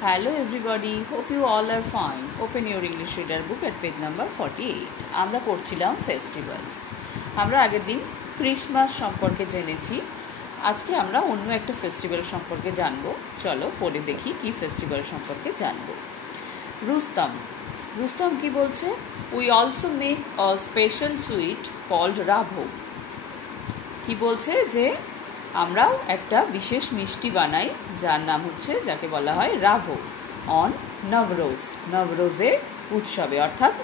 Hello everybody, hope you all are fine. Open your English reader book at page number 48. আমরা পড়ছিলাম festivals. আমরা আগের দিন Christmas সম্পর্কে জেনেছি। আজকে আমরা অন্য একটা ফেস্টিভ্যাল সম্পর্কে জানবো। চলো পড়ে দেখি কি ফেস্টিভ্যাল সম্পর্কে জানবো। রুস্তম কি বলছে? We also make a special sweet called রাভো। কি বলছে যে আমরাও একটা বিশেষ মিষ্টি বানাই যার নাম হচ্ছে, যাকে বলা হয় রাভো, অন নবরোজ, নবরোজের উৎসবে, অর্থাৎ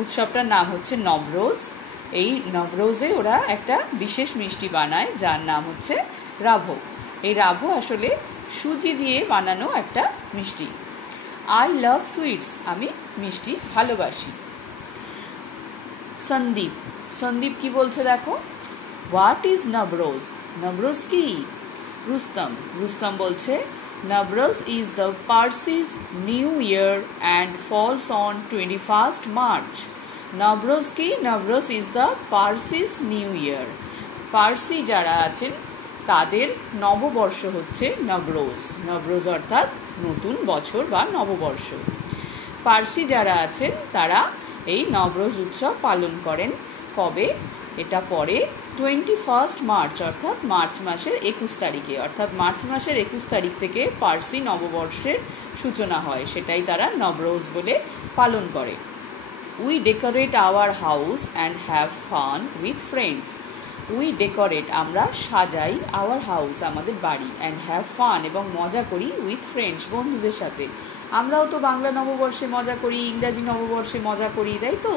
উৎসবটার নাম হচ্ছে নবরোজ। এই নবরোজে ওরা একটা বিশেষ মিষ্টি বানায় যার নাম হচ্ছে রাভো। এই রাভো আসলে সুজি দিয়ে বানানো একটা মিষ্টি। আই লাভ সুইটস, আমি মিষ্টি ভালোবাসি। সন্দীপ কি বলছে দেখো, হোয়াট ইজ নবরোজ? নবরোজ কি? রুস্তম বলছে নবরোজ is the Parsis new year and falls on 21st March। নবরোজ কি? নবরোজ is the Parsis new year. Parsi যারা আছেন তাদের নববর্ষ হচ্ছে নবরোজ। নবরোজ অর্থাৎ নতুন বছর বা নববর্ষ। পার্সি যারা আছেন তারা এই নবরোজ উৎসব পালন করেন। কবে? এটা পরে 21st March, অর্থাৎ মার্চ মাসের 21 তারিখে। অর্থাৎ মার্চ মাসের 21 তারিখ থেকে পার্সি নববর্ষের সূচনা হয়, সেটাই তারা নবরোজ বলে পালন করে। We decorate our house and have fun with friends. We decorate, আমরা সাজাই, আওয়ার হাউস, আমাদের বাড়ি, অ্যান্ড হ্যাভ ফান, এবং মজা করি, উইথ ফ্রেন্ডস, বন্ধুদের সাথে। আমরাও তো বাংলা নববর্ষে মজা করি, ইংরাজি নববর্ষে মজা করি, তাই তো?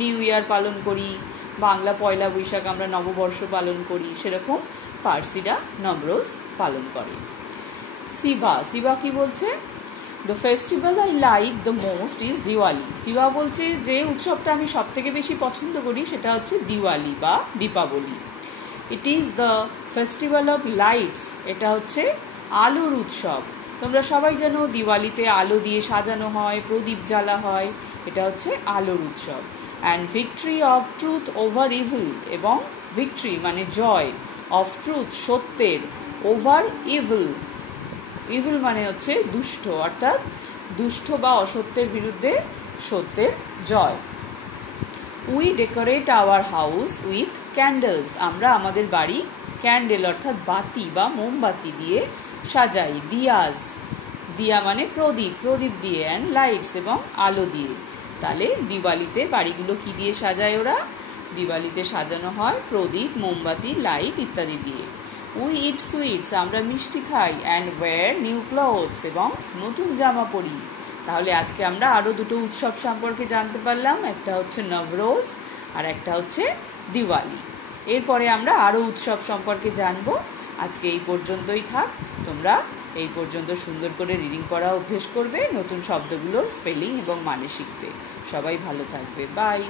নিউ ইয়ার পালন করি, বাংলা পয়লা বৈশাখ আমরা নববর্ষ পালন করি, সেরকম পার্সিরা নবরোজ পালন করে। শিবা কি বলছে? The festival I like the most is Diwali. Shiva বলছে যে উৎসবটা আমি সব থেকে বেশি পছন্দ করি সেটা হচ্ছে দিওয়ালি বা Deepavali. It is the festival of lights, এটা হচ্ছে আলোর উৎসব। তোমরা সবাই জানো দিওয়ালিতে আলো দিয়ে সাজানো হয়, প্রদীপ জ্বালা হয়, এটা হচ্ছে আলোর উৎসব। And victory of truth over evil, এবং ভিক্টরি মানে জয়, অফ ট্রুথ সত্যের, ওভার ইভিল, ইভিল মানে হচ্ছে দুষ্ট, অর্থাৎ দুষ্ট বা অসত্যের বিরুদ্ধে সত্যের জয়। We decorate our house with candles, আমরা আমাদের বাড়ি ক্যান্ডেল অর্থাৎ বাতি বা মোমবাতি দিয়ে সাজাই। দিয়া মানে প্রদীপ, প্রদীপ দিয়ে, অ্যান্ড লাইটস এবং আলো দিয়ে। তাহলে দিওয়ালিতে বাড়িগুলো কি দিয়ে সাজায় ওরা? দিওয়ালিতে সাজানো হয় প্রদীপ, মোমবাতি, লাইট ইত্যাদি দিয়ে। উই ইট সুইটস, আমরা মিষ্টি খাই, অ্যান্ড ওয়্যার নিউ ক্লথস, এবং নতুন জামা পরি। তাহলে আজকে আমরা আরো দুটো উৎসব সম্পর্কে জানতে পারলাম, একটা হচ্ছে নবরোজ আর একটা হচ্ছে দিওয়ালি। এরপরে আমরা আরো উৎসব সম্পর্কে জানবো। আজকে এই পর্যন্তই থাক। তোমরা এই পর্যন্ত সুন্দর করে রিডিং পড়া অভ্যেস করবে, নতুন শব্দগুলোর স্পেলিং এবং মানে শিখবে। সবাই ভালো থাকবে। বাই।